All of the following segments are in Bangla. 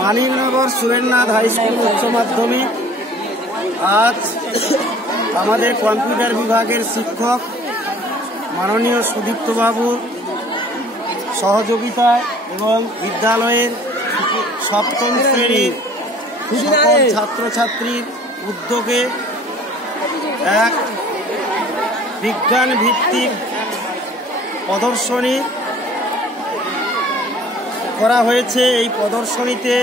মানিকনগর সুরেন্দ্রনাথ হাই স্কুল উচ্চ মাধ্যমিক আজ আমাদের কম্পিউটার বিভাগের শিক্ষক মাননীয় সুদীপ্তবাবুর সহযোগিতায় এবং বিদ্যালয়ের সপ্তম শ্রেণীর সকল ছাত্রছাত্রীর উদ্যোগে এক বিজ্ঞান ভিত্তিক প্রদর্শনী করা হয়েছে। এই প্রদর্শনীতে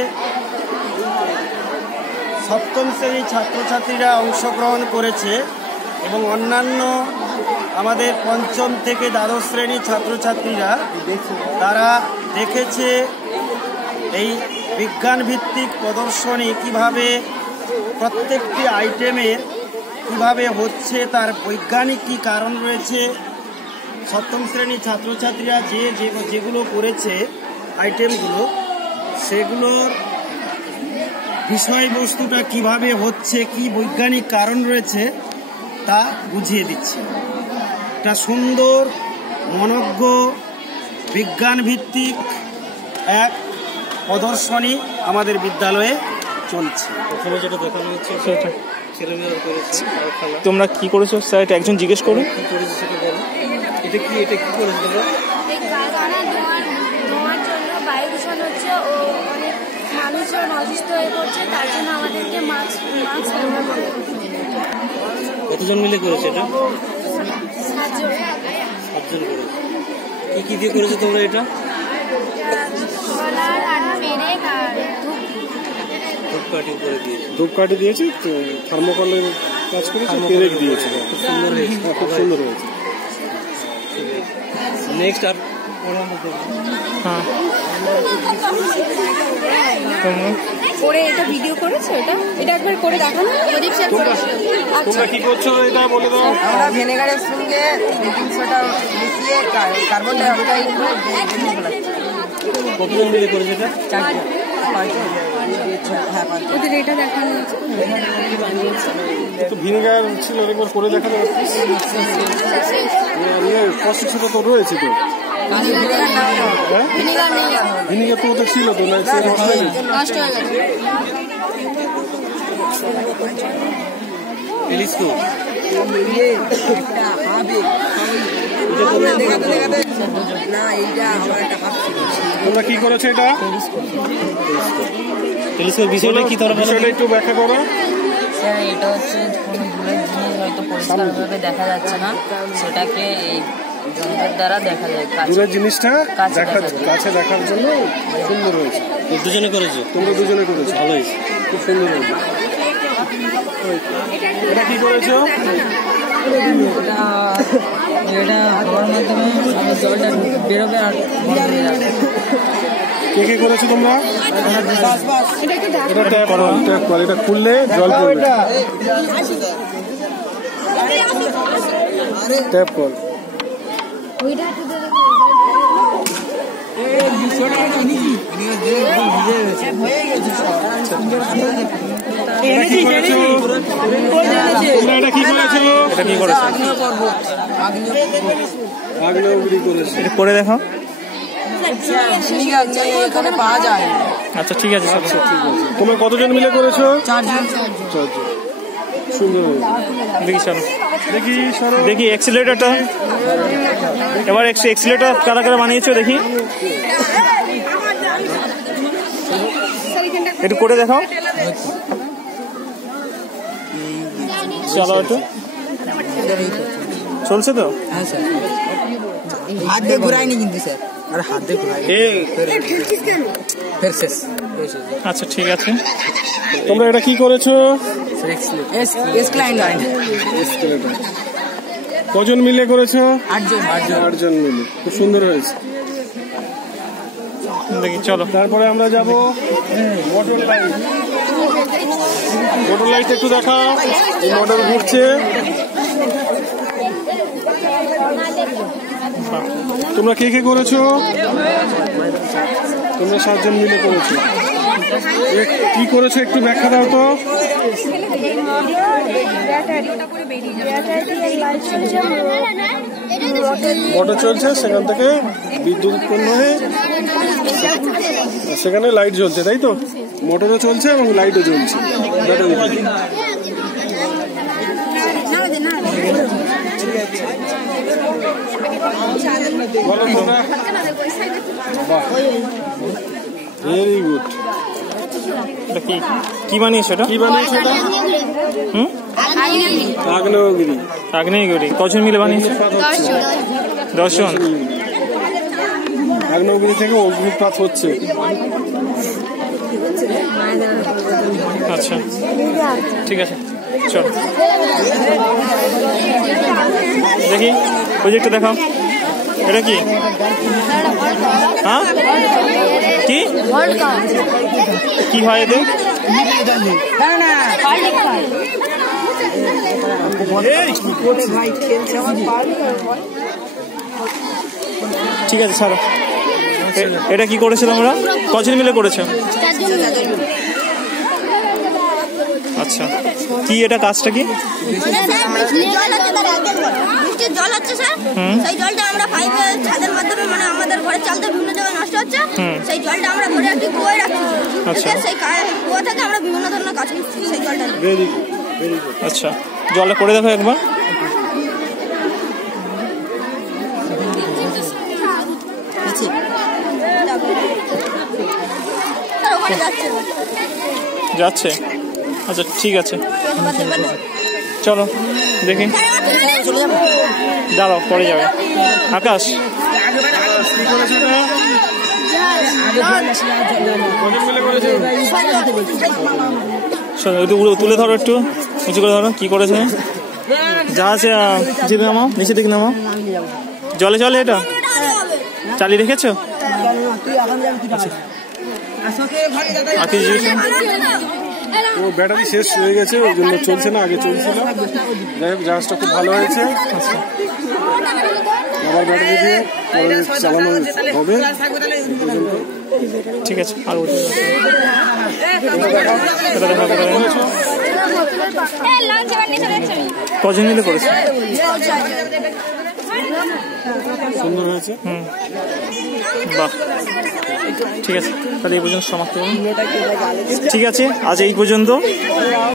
সপ্তম শ্রেণীর ছাত্রছাত্রীরা অংশগ্রহণ করেছে এবং অন্যান্য আমাদের পঞ্চম থেকে দ্বাদশ শ্রেণীর ছাত্রছাত্রীরা তারা দেখেছে এই বিজ্ঞান ভিত্তিক প্রদর্শনী কিভাবে প্রত্যেকটি আইটেমের কিভাবে হচ্ছে, তার বৈজ্ঞানিক কী কারণ রয়েছে। সপ্তম শ্রেণীর ছাত্রছাত্রীরা যেগুলো করেছে আইটেমগুলো, সেগুলোর বিষয়বস্তুটা কিভাবে হচ্ছে, কি বৈজ্ঞানিক কারণ রয়েছে তা বুঝিয়ে দিচ্ছে। একটা সুন্দর মনোজ্ঞ বিজ্ঞান ভিত্তিক এক প্রদর্শনী আমাদের বিদ্যালয়ে চলছে। ওখানে যেটা দেখানো হচ্ছে সেটা ছেলেমেয়েরা করেছে। তোমরা কি করেছো স্যার? এটা একজন জিজ্ঞেস করুন। কি করেছো সেটা বলো। এটা কি করেছো তোমরা? এই কারখানা ধোঁয়ার জন্য বায়ু দূষণ হচ্ছে ও অনেক মানুষজন অসুস্থ হয়ে পড়ছে, তার জন্য আমাদেরকে মাস্ক ব্যবহার করতে হবে। কতজন মিলে করেছে এটা? 7 জন করেছে। কি দিয়ে করেছো তোমরা এটা? কলার আর পেরেক আর ধূপকাঠি করে দিয়েছে। ধূপকাঠি দিয়েছে, থার্মোকলের কাজ করেছে, পেরেক দিয়েছে। খুব সুন্দর হয়েছে। খুব সুন্দর হয়েছে। নেক্সট আর হ্যাঁ, করে এটা ভিডিও করেছে। এটা একবার করে দেখানো। তোমরা কি করছো এটা বলে দাও। আমরা ভিনেগারের সঙ্গে বেকিং সোডা মিশিয়ে কার্বন ডাই অক্সাইড কতজন মিলে করেছে এটা? 4 জন। ওদের এটা দেখানো হচ্ছে। তো ভিনেগার ছিল, একবার করে দেখা যাবে। প্রসেস তো রয়েছে তো। ভিনেগার তো ওদের ছিল তো, না নষ্ট হয়ে গেছে। টেলিস্কোপ তোমরা কি করেছো এটা? টেলিস্কোপ বিষয়টা কি তোমরা বিষয়টা একটু ব্যাখ্যা করো। স্যার, এটা হচ্ছে কোনো দূরের জিনিস হয়তো পরিষ্কারভাবে দেখা যাচ্ছে না, সেটাকে এই যন্ত্রের দ্বারা দেখা যায়। দূরের জিনিসটা কাছে দেখার জন্য সুন্দর হয়েছে। দুজনে করেছো? তোমরা দুজনে করেছো, ভালোই, খুব সুন্দর হয়েছে। এটা কি করেছো? এটা হাওয়ার মাধ্যমে জলটা বেরোবে আর বন্ধ হয়ে যাবে। কে করেছো তোমরা? এটা ট্যাপ করো, এটা খুললে জল পড়বে। ট্যাপ কর। করে দেখো। এখানে পাওয়া যায়। আচ্ছা, ঠিক আছে। তোমরা কতজন মিলে করেছো? 4 জন। সুন্দর। দেখি এক্সিলারেটরটা। এবার এক্সিলারেটর কারা কারা বানিয়েছো দেখি, একটু করে দেখাও। চলো, একটু চলছে তো? হ্যাঁ স্যার, হাত দিয়ে ঘুরাইনি কিন্তু স্যার। আরে হাত দিয়ে ঘুরাই। আচ্ছা, ঠিক আছে। তোমরা এটা কি করেছো? কজন মিলে করেছো? 8 জন মিলে। খুব সুন্দর হয়েছে। দেখি, চলো। তারপরে আমরা যাব মোটর লাইট। মোটর লাইট একটু দেখা। এই মোটর ঘুরছে। তোমরা কে করেছো? তোমরা 7 জন মিলে করেছো। কি করেছো একটু ব্যাখ্যা দাও তো। মোটর চলছে, সেখান থেকে বিদ্যুৎ উৎপন্ন হয়ে সেখানে লাইট জ্বলছে, তাই তো? মোটরও চলছে এবং লাইটও জ্বলছে। Battery very good. কি বানিয়েছো এটা? কি বানিয়েছো এটা? আগ্নেয়গিরি। আগ্নেয়গিরি কজন মিলে বানিয়েছো? 10 জন। আগ্নেয়গিরি থেকে অগ্নিপাত হচ্ছে। আচ্ছা ঠিক আছে চল দেখি প্রজেক্টটা দেখাও। এটা কি? হ্যাঁ কি কি হয় এতে? ঠিক আছে ছাড়ো। এটা কি করেছিল আমরা? কজন মিলে করেছো? আচ্ছা কি এটা কাজটা কি? জল হচ্ছে স্যার, সেই জলটা আমরা পাইপের ছাদের মাধ্যমে মানে আমাদের ঘরের চালতে বিভিন্ন জায়গায় নষ্ট হচ্ছে, সেই জলটা আমরা ধরে একটি কুয়োয় রাখছি। সেই কুয়া থেকে আমরা বিভিন্ন ধরনের কাজ করছি সেই জলটা। আচ্ছা জলটা করে দেখো একবার। যাচ্ছে আচ্ছা ঠিক আছে চলো দেখি। দাঁড়াও পরে যাবে। আকাশ তুলে ধরো একটু নিচে করে ধরো। কি করেছে? জাহাজে নিচে নামাও, নিচে দিকে নামাও। জলে জলে এটা চালিয়ে রেখেছো? ও ব্যাটারি শেষ হয়ে গেছে ওই জন্য চলছে না, আগে চলছিল। যাই হোক জাহাজটা খুব ভালো হয়েছে। আবার ব্যাটারি দিয়ে চালানো হবে। ঠিক আছে আর কজন মিলে করেছে? সুন্দর হয়েছে। বাহ ঠিক আছে তাহলে এই পর্যন্ত সমাপ্ত করুন। ঠিক আছে আজ এই পর্যন্ত।